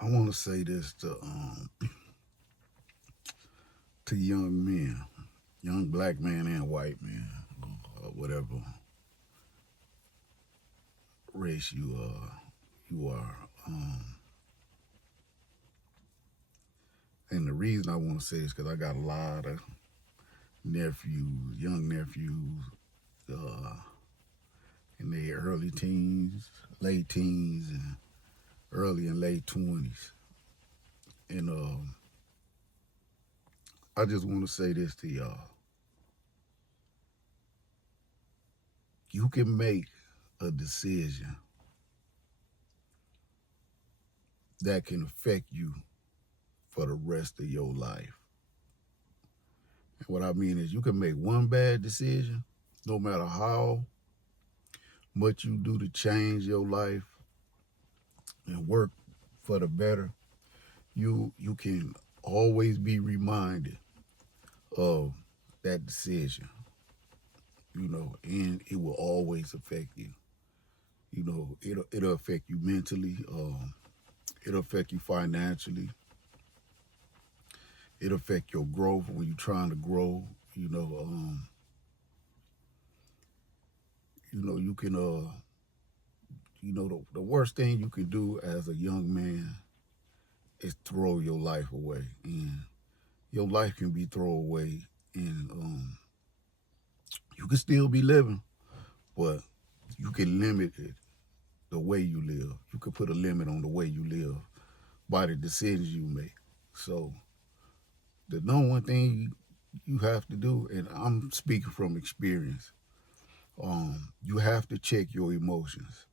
I want to say this to young men, young black man and white man, whatever race you are. And the reason I want to say this because I got a lot of nephews, young nephews, uh, in their early teens, late teens, and early and late 20s. And I just want to say this to y'all: you can make a decision that can affect you for the rest of your life. And what I mean is, you can make one bad decision, no matter how much you do to change your life and work for the better. You can always be reminded of that decision, and it will always affect you. It'll affect you mentally. It'll affect you financially. It'll affect your growth when you're trying to grow. You know, um, you can. The worst thing you can do as a young man is throw your life away, and your life can be thrown away, and you can still be living, but you can limit it the way you live. You can put a limit on the way you live by the decisions you make. So the number one thing you have to do, and I'm speaking from experience, you have to check your emotions.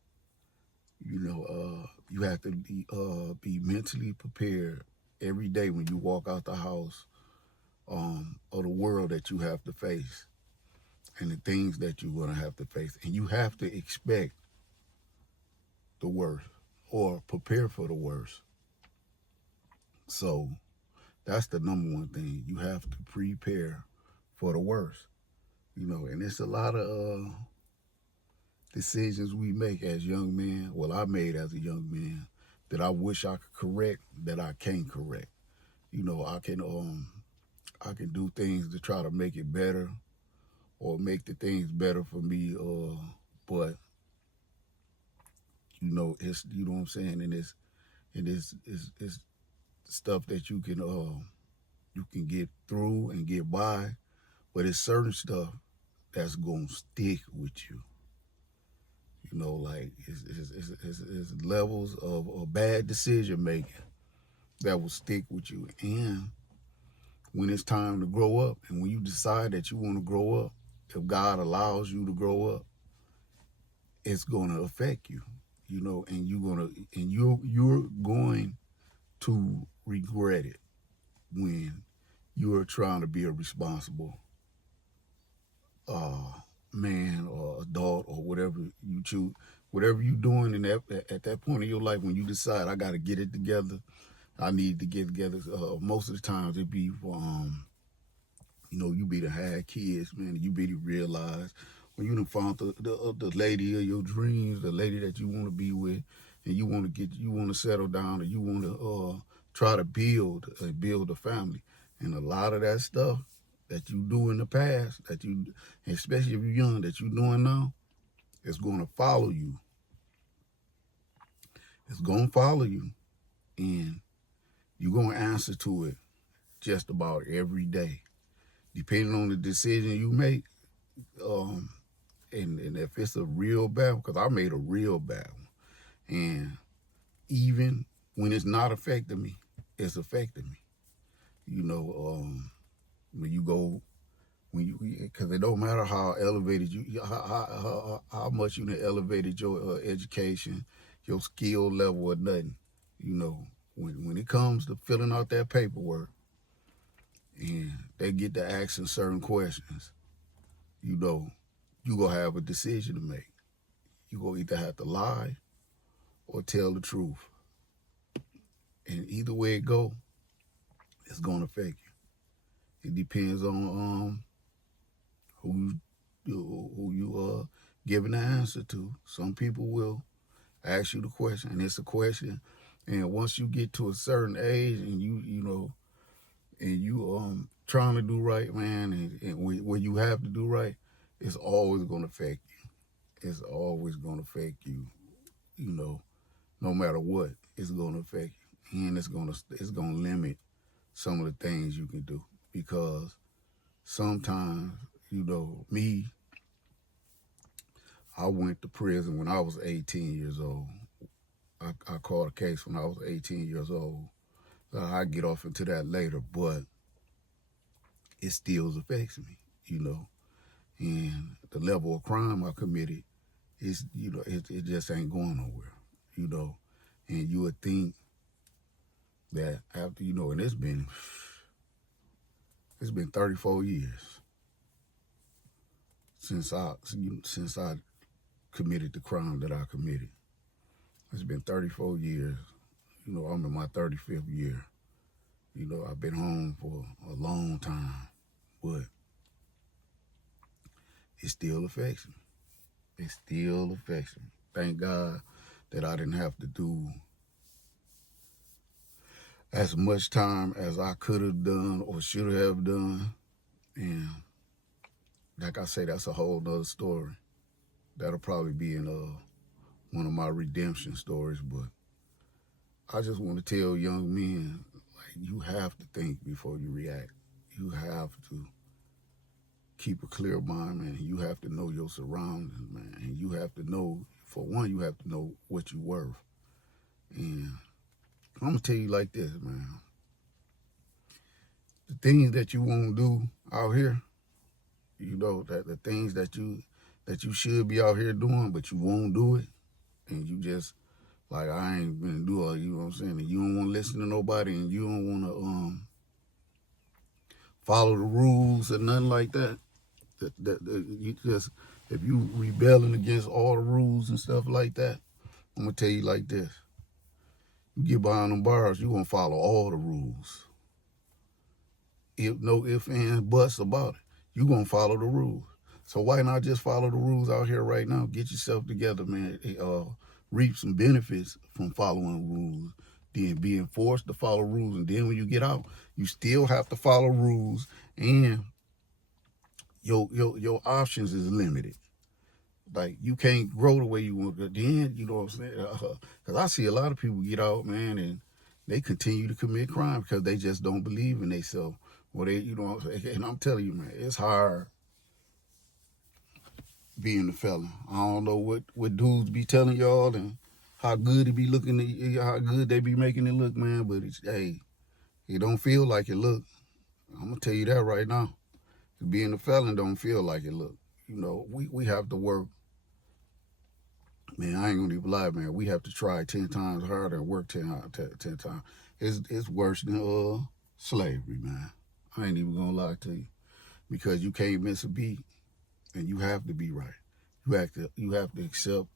You have to be mentally prepared every day when you walk out the house, of the world that you have to face and the things that you're going to have to face. And you have to expect the worst or prepare for the worst. So that's the number one thing. You have to prepare for the worst. And it's a lot of decisions we make as young men. Well, I made as a young man that I wish I could correct that I can't correct. I can do things to try to make it better or make the things better for me. But it's what I'm saying, and it's stuff that you can get through and get by, but it's certain stuff that's gonna stick with you. Like it's levels of bad decision making that will stick with you. And when it's time to grow up, and when you decide that you want to grow up, if God allows you to grow up, it's gonna affect you. And you're going to regret it when you are trying to be a responsible uh, man or adult or whatever you choose, whatever you're doing in that at that point in your life when you decide I got to get it together, I need to get together. Most of the times it be for you be to have kids, man, and you be to realize when you done found the lady of your dreams, the lady that you want to be with, and you want to settle down, and you want to try to build a family, and a lot of that stuff that you do in the past, especially if you're young, that you doing now, it's going to follow you. It's going to follow you, and you're going to answer to it just about every day, depending on the decision you make. Um, and if it's a real bad one, because I made a real bad one, and even when it's not affecting me, it's affecting me. You know, when you go, because it don't matter how elevated how much you done elevated your education, your skill level or nothing. When it comes to filling out that paperwork, and they get to asking certain questions, you know, you gonna have a decision to make. You gonna either have to lie or tell the truth. And either way it go, it's gonna affect you. It depends on who you giving the answer to. Some people will ask you the question, and it's a question And once you get to a certain age and you trying to do right, man, and when you have to do right, it's always gonna affect you. It's always gonna affect you, you know, no matter what, it's gonna affect you. And it's gonna limit some of the things you can do. Because sometimes, me, I went to prison when I was 18 years old. I caught a case when I was 18 years old. I get off into that later, but it still affects me, And the level of crime I committed is, it just ain't going nowhere. And you would think that after, and it's been 34 years since I committed the crime that I committed. It's been 34 years. I'm in my 35th year. I've been home for a long time, but it still affects me. It still affects me. Thank God that I didn't have to do as much time as I could have done or should have done. And like I say, that's a whole nother story. That'll probably be in one of my redemption stories. But I just want to tell young men, like, you have to think before you react. You have to keep a clear mind, man. You have to know your surroundings, man. And you have to know, for one, you have to know what you're worth. And I'm going to tell you like this, man. The things that you won't do out here, that the things that you should be out here doing, but you won't do it. And you just, like, I ain't gonna do it, you know what I'm saying? And you don't want to listen to nobody, and you don't want to follow the rules or nothing like that. You just, if you rebelling against all the rules and stuff like that, I'm gonna tell you like this: you get behind them bars, you gonna follow all the rules. No ifs, ands, buts about it. You gonna follow the rules. So why not just follow the rules out here right now? Get yourself together, man. Reap some benefits from following rules, then being forced to follow rules, and then when you get out, you still have to follow rules, and your options is limited. Like, you can't grow the way you want to. Then, you know what I'm saying? Because I see a lot of people get out, man, and they continue to commit crime because they just don't believe in themselves. Well, and I'm telling you, man, it's hard being a felon. I don't know what dudes be telling y'all and how good it be looking, how good they be making it look, man. But it don't feel like it look. I'm gonna tell you that right now. Being a felon don't feel like it look. We have to work. Man, I ain't gonna even lie, man. We have to try 10 times harder and work 10 times. It's worse than slavery, man. I ain't even gonna lie to you, because you can't miss a beat, and you have to be right. You have to accept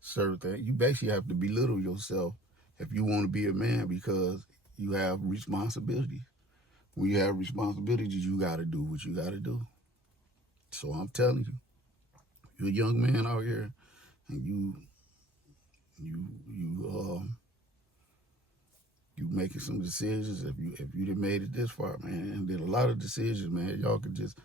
certain things. You basically have to belittle yourself if you want to be a man, because you have responsibilities. When you have responsibilities, you got to do what you got to do. So I'm telling you, you're a young man out here, and you making some decisions. If you done made it this far, man, and did a lot of decisions, man, y'all could just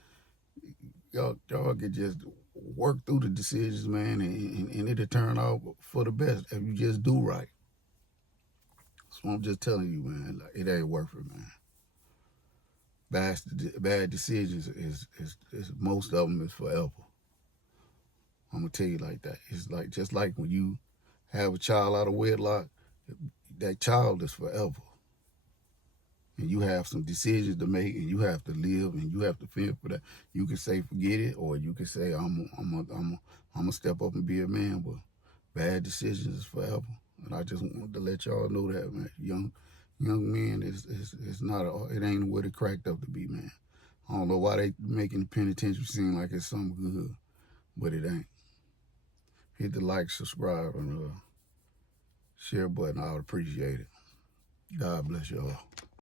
work through the decisions, man, and it'll turn out for the best if you just do right. So I'm just telling you, man, like, it ain't worth it, man. Bad decisions is most of them is forever. I'm gonna tell you like that. It's like, just like when you have a child out of wedlock, that child is forever. And you have some decisions to make, and you have to live, and you have to fend for that. You can say forget it, or you can say I'm gonna step up and be a man. But bad decisions is forever. And I just wanted to let y'all know that, man. Young men is not it ain't what it cracked up to be, man. I don't know why they making the penitentiary seem like it's something good, but it ain't. Hit the like, subscribe, and share button. I would appreciate it. God bless y'all.